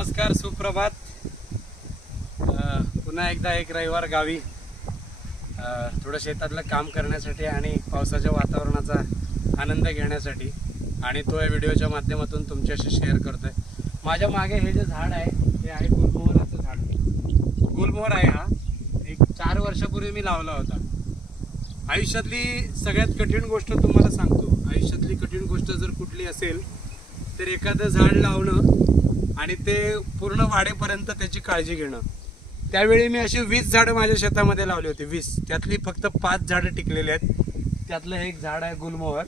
नमस्कार, सुप्रभात। पुन्हा एकदा एक रविवार गावी थोडं शेतातलं काम करण्यासाठी आणि पावसाच्या वातावरणाचा आनंद घेण्यासाठी, आणि तो या व्हिडिओच्या माध्यमातून तुमच्याशी शेअर करतोय। माझ्या मागे हे जे झाड आहे हे आहे गुलमोहराचं झाड। गुलमोहर आहे हा, एक 4 वर्षापूर्वी मी लावला होता। आयुष्यातली सगळ्यात कठीण गोष्ट तुम्हाला सांगतो, आयुष्यातली कठीण गोष्ट जर कुठली असेल तर एखादं झाड लावणं आणि ते पूर्ण वाढेपर्यंत त्याची काळजी घेणं। त्यावेळी मी अशी 20 झाडं माझ्या शेतामध्ये लावली होती, 20। त्यातली फक्त 5 झाडं टिकलेली आहेत। त्यातलं एक झाड आहे गुलमोहर,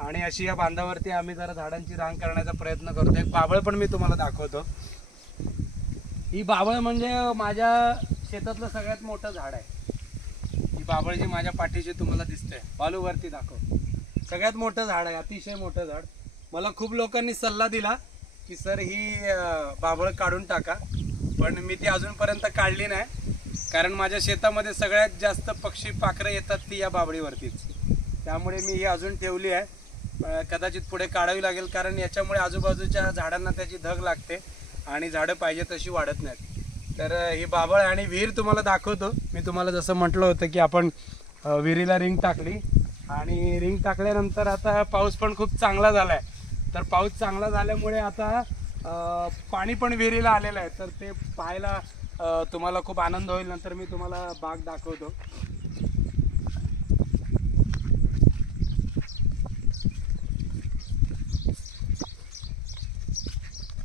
आणि अशी या बांधावरती आम्ही जरा झाडांची रांग करण्याचा प्रयत्न करतो। एक बाबळ पण मी तुम्हाला दाखवतो। ही बाबळ म्हणजे माझ्या शेतातलं सगळ्यात मोठं झाड आहे। ही बाबळ जी माझ्या पाठीशी तुम्हाला दिसते, बालूवरती दाखव, सगळ्यात मोठं झाड आहे, अतिशय मोठं झाड। मला खूप लोकांनी सल्ला दिला की सर ही बाबळ काढून टाका, पण मी ती अजूनपर्यंत काढली नाही, कारण माझ्या शेतामध्ये सगळ्यात जास्त पक्षी पाखरं येतात ती या बाबळीवरतीच। त्यामुळे मी ही अजून ठेवली आहे। कदाचित पुढे काढावी लागेल, कारण याच्यामुळे आजूबाजूच्या झाडांना त्याची धग लागते आणि झाडं पाहिजे तशी वाढत नाहीत। तर ही बाबळ आणि विहीर तुम्हाला दाखवतो। मी तुम्हाला जसं म्हटलं होतं की आपण विहिरीला रिंग टाकली, आणि रिंग टाकल्यानंतर आता पाऊस पण खूप चांगला झाला आहे। तर पाऊस चांगला झाल्यामुळे आता पाणी पण विहिरीला आलेलं आहे, तर ते पाहायला तुम्हाला खूप आनंद होईल। नंतर मी तुम्हाला बाग दाखवतो।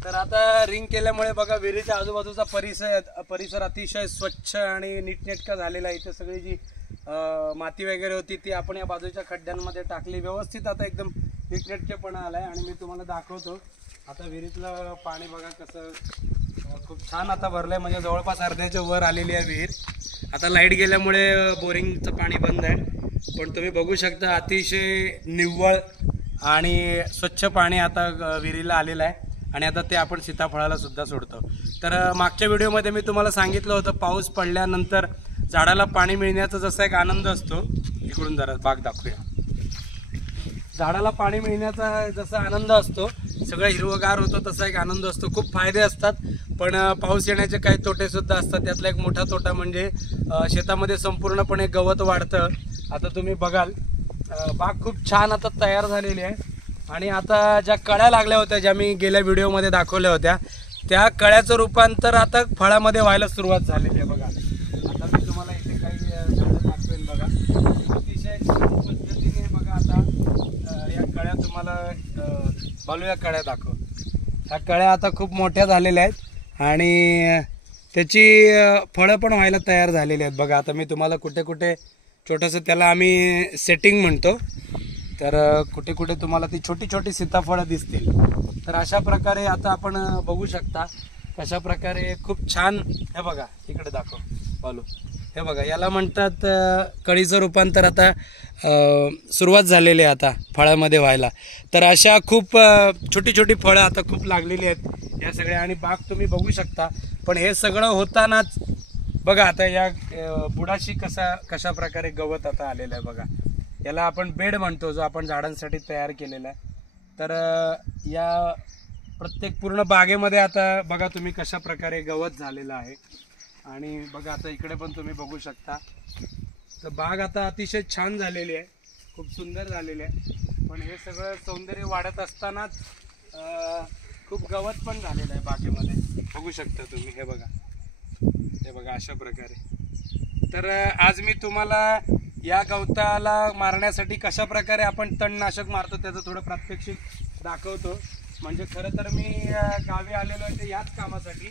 तर आता रिंग केल्यामुळे बघा विहिरीच्या आजूबाजूचा परिसर अतिशय स्वच्छ आणि नीटनेटका झालेला आहे। इथे सगळी जी माती वगैरे होती ती आपण या बाजूच्या खड्ड्यांमध्ये टाकली, व्यवस्थित आता एकदम नीटनेटकेपणा आलाय। आणि मी तुम्हाला दाखवतो आता विहिरीतलं पाणी बघा कसं खूप छान आता भरलंय, म्हणजे जवळपास अर्ध्याच्या वर आलेली आहे विहीर। आता लाईट गेल्यामुळे बोरिंगचं पाणी बंद आहे, पण तुम्ही बघू शकता अतिशय निव्वळ आणि स्वच्छ पाणी आता विहिरीला आलेलं आहे। आणि आता ते आपण सीताफळाला सुद्धा सोडतो। तर मागच्या व्हिडिओमध्ये मी तुम्हाला सांगितलं होतं, पाऊस पडल्यानंतर झाडाला पाणी मिळण्याचा जसा एक आनंद असतो, इकडून जरा बाग दाखवूया। झाडाला पाणी मिळण्याचा जसा आनंद असतो, सगळं हिरवगार होतं, तसा एक आनंद असतो। खूप फायदे असतात, पण पाऊस येण्याचे काही तोटे सुद्धा असतात। त्यातला एक मोठा तोटा म्हणजे शेतामध्ये संपूर्णपणे गवत वाढतं। आता तुम्ही बघाल बाग खूप छान आता तयार झालेली आहे, आणि आता ज्या कळ्या लागल्या होत्या, ज्या मी गेल्या व्हिडिओमध्ये दाखवल्या होत्या, त्या कळ्याचं रूपांतर आता फळामध्ये व्हायला सुरुवात झालेली आहे। बघा आता मी तुम्हाला इथे काही झाडं दाखवेन, बघा अतिशय छान पद्धतीने बघा आता या कळ्या तुम्हाला बालू या कळ्या दाखव। ह्या कळ्या आता खूप मोठ्या झालेल्या आहेत आणि त्याची फळं पण व्हायला तयार झालेली आहेत। बघा आता मी तुम्हाला कुठे कुठे छोटंसं, त्याला आम्ही सेटिंग म्हणतो, तर कुठे कुठे तुम्हाला ती छोटी छोटी सीताफळं दिसतील। तर अशा प्रकारे आता आपण बघू शकता कशा प्रकारे खूप छान, हे बघा इकडे दाखव बालू, हे बघा याला म्हणतात कळीचं रूपांतर आता सुरुवात झालेली आहे आता फळामध्ये व्हायला। तर अशा खूप छोटी छोटी फळं आता खूप लागलेली आहेत या सगळ्या, आणि बाग तुम्ही बघू शकता। पण हे सगळं होतानाच बघा आता या बुडाशी कशा प्रकारे गवत आता आलेलं आहे। बघा याला आपण बेड म्हणतो, जो आपण झाडांसाठी तयार केलेला आहे। तर या प्रत्येक पूर्ण बागेमध्ये आता बघा तुम्ही कशा प्रकारे गवत झालेलं आहे, आणि बघा आता इकडे पण तुम्ही बघू शकता। तर बाग आता अतिशय छान झालेली आहे, खूप सुंदर झालेली आहे। पण हे सगळं सौंदर्य वाढत असतानाच खूप गवत पण झालेलं आहे बागेमध्ये, बघू शकता तुम्ही। हे बघा अशा प्रकारे। तर आज मी तुम्हाला या गवताला मारण्यासाठी कशा प्रकारे आपण तणनाशक मारतो त्याचं थोडं प्रात्यक्षिक दाखवतो। म्हणजे खरं तर मी गावी आलेलो आहे ते याच कामासाठी,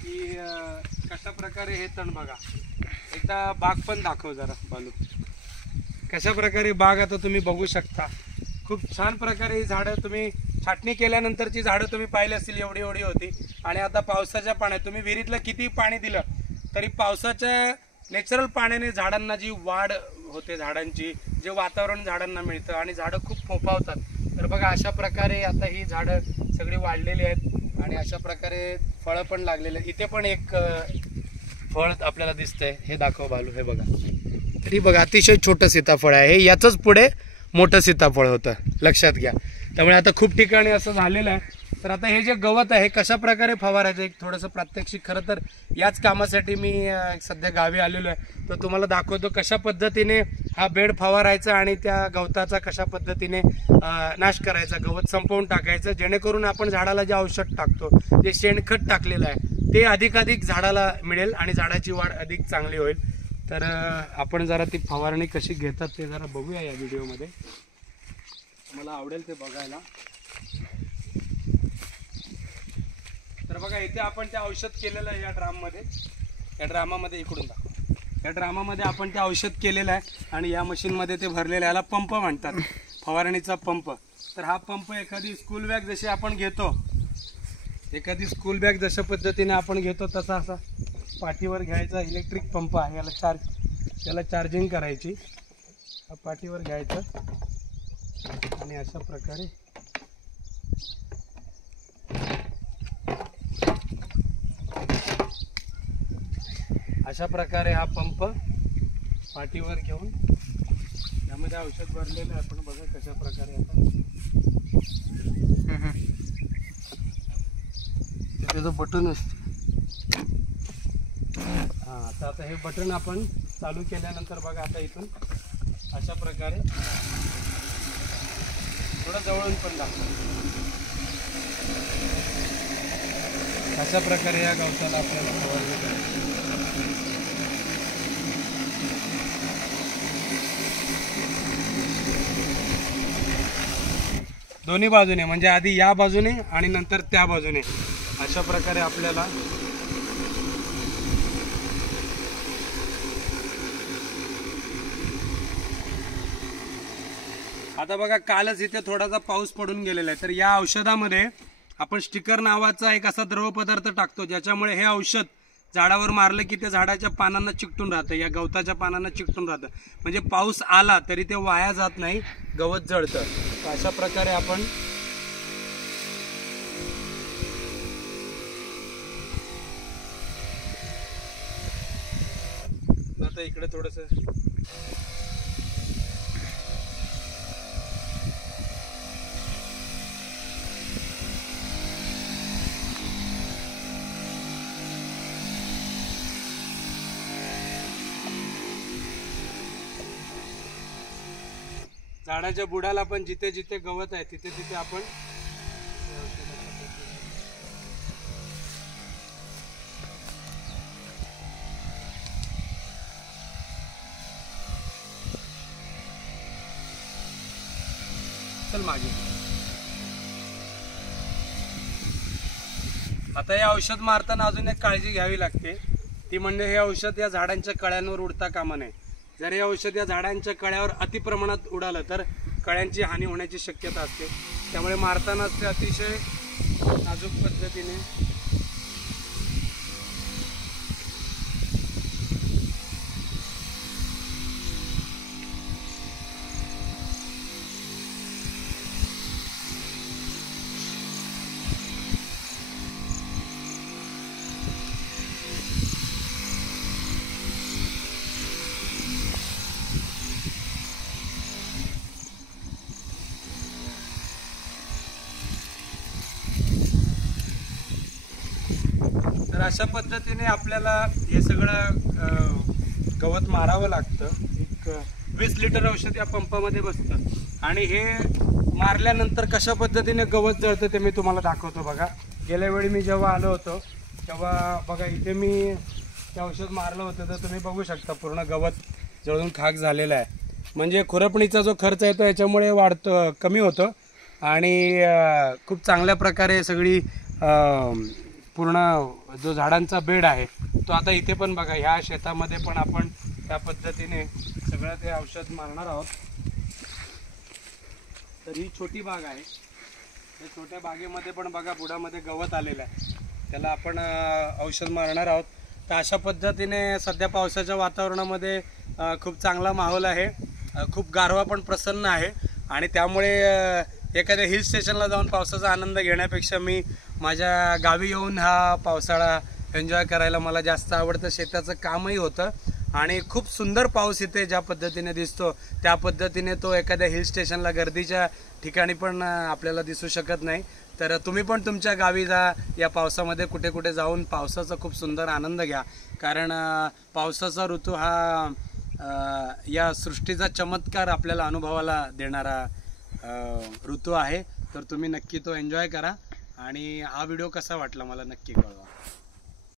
की कशा प्रकारे हे तण बघा। एकदा बाग पण दाखव जरा बालू, कशा प्रकारे बाग आता तुम्ही बघू शकता। खूप छान प्रकारे ही झाडं, तुम्ही छाटणी केल्यानंतरची झाडं तुम्ही पाहिली असतील, एवढी एवढी होती। आणि आता पावसाच्या पाण्यात तुम्ही विहिरीतलं किती पाणी दिलं तरी पावसाच्या नॅचरल पाण्याने झाडांना जी वाढ होते, झाडांची जे वातावरण झाडांना मिळतं, आणि झाडं खूप फोफावतात। तर बघा अशा प्रकारे आता ही झाडं सगळी वाढलेली आहेत, आणि अशा प्रकारे फळं पण लागलेली आहेत। इथे पण एक फळ आपल्याला दिसतंय, हे दाखव बालू, हे बघा। तरी बघा अतिशय छोटं सीताफळ आहे, हे याचंच पुढे मोठं सीताफळ होतं, लक्षात घ्या। त्यामुळे आता खूप ठिकाणी असं झालेलं आहे तर आता हे जे गवत आहे कशा प्रकारे फवारायचं एक थोडंसं प्रात्यक्षिक, खरं तर याच कामासाठी मी सध्या गावी आलेलो आहे. तर तुम्हाला दाखवतो कशा पद्धतीने हा बेड फवारायचा आणि त्या गवताचा कशा पद्धतीने नाश करायचा, गवत संपवून टाकायचं, जेणेकरून आपण झाडाला जे औषध टाकतो, जे शेणखत टाकलेलं आहे ते अधिकाधिक झाडाला मिळेल आणि झाडाची वाढ अधिक चांगली होईल. तर आपण जरा ती फवारणी कशी घेतात ते जरा बघूया या व्हिडिओमध्ये. मला आवडेल ते बघायला. तर बघा इथे आपण ते औषध केलेलं आहे या ड्राममध्ये, या ड्रामामध्ये इकडून दाखवा. या ड्रामामध्ये आपण ते औषध केलेलं आहे आणि या मशीनमध्ये ते भरलेलं आहे. याला पंप म्हणतात, फवारणीचा पंप. तर हा पंप एखादी स्कूल बॅग जशी आपण घेतो, एखादी स्कूल बॅग जशा पद्धतीने आपण घेतो तसा असा पाठीवर घ्यायचा. इलेक्ट्रिक पंप आहे, याला चार्जिंग करायची. हा पाठीवर घ्यायचं आणि अशा प्रकारे हा पंप पाठीवर घेऊन यामध्ये औषध भरलेलं आहे. आपण बघा कशा प्रकारे आता तिथे जो बटन असतो, तर आता हे बटन आपण चालू केल्यानंतर बघा आता इथून अशा प्रकारे थोडं जवळून पण दाखवा. अशा प्रकारे या गवताला आपल्याला फवारणी करायची. दोन्ही बाजूने, म्हणजे आधी या बाजूने आणि नंतर त्या बाजूने, अशा प्रकारे आपल्याला आता बघा कालच इथे थोडासा पाऊस पडून गेलेला आहे. तर या औषधामध्ये आपण स्टिकर नावाचा एक असा द्रव पदार्थ टाकतो, ज्याच्यामुळे हे औषध झाडावर मारलं की ते झाडाच्या पानांना चिकटून राहतं, या गवताच्या पानांना चिकटून राहतं. म्हणजे पाऊस आला तरी ते वाया जात नाही, गवत जळतं. तर अशा प्रकारे आपण आता इकडे थोडंसं झाडाच्या बुडाला पण जिथे जिथे गवत आहे तिथे तिथे आपण चल मागे. आता हे औषध मारताना अजून एक काळजी घ्यावी लागते, ती म्हणजे हे औषध या झाडांच्या कळ्यांवर उडता कामा नये. जर हे औषध या झाडांच्या कळ्यावर अतिप्रमाणात उडालं तर कळ्यांची हानी होण्याची शक्यता असते. त्यामुळे मारतानाच ते अतिशय नाजूक पद्धतीने तर अशा पद्धतीने आपल्याला हे सगळं गवत मारावं लागतं. एक 20 लिटर औषध या पंपामध्ये बसतं आणि हे मारल्यानंतर कशा पद्धतीने गवत जळतं ते मी तुम्हाला दाखवतो. बघा गेल्या वेळी मी जेव्हा आलो होतो तेव्हा बघा इथे मी ते औषध मारलं होतं, तर तुम्ही बघू शकता पूर्ण गवत जळून खाक झालेला आहे. म्हणजे खुरपणीचा जो खर्च येतो याच्यामुळे वाढतो, कमी होतो आणि खूप चांगल्या प्रकारे सगळी पूर्ण जो झाडांचा बेड आहे तो आता इथे पण बघा ह्या शेतामध्ये पण आपण त्या पद्धतीने सगळं ते औषध मारणार आहोत. तर ही छोटी बाग आहे, या छोट्या बागेमध्ये पण बघा बुडामध्ये गवत आलेलं आहे, त्याला आपण औषध मारणार आहोत. तर अशा पद्धतीने सध्या पावसाच्या वातावरणामध्ये खूप चांगला माहोल आहे, खूप गारवा पण प्रसन्न आहे आणि त्यामुळे एखाद्या हिल स्टेशनला जाऊन पावसाचा आनंद घेण्यापेक्षा मी माझ्या गावी येऊन हा पावसाळा एन्जॉय करायला मला जास्त आवडतं. शेताचं कामही होतं आणि खूप सुंदर पाऊस इथे ज्या पद्धतीने दिसतो त्या पद्धतीने तो एखाद्या हिल स्टेशनला गर्दीच्या ठिकाणी पण आपल्याला दिसू शकत नाही. तर तुम्ही पण तुमच्या गावी जा, या पावसामध्ये कुठे कुठे जाऊन पावसाचा खूप सुंदर आनंद घ्या. कारण पावसाचा ऋतू हा या सृष्टीचा चमत्कार आपल्याला अनुभवाला देणारा ऋतू आहे. तर तुम्ही नक्की तो एन्जॉय करा आणि हा व्हिडिओ कसा वाटला मला नक्की कळवा.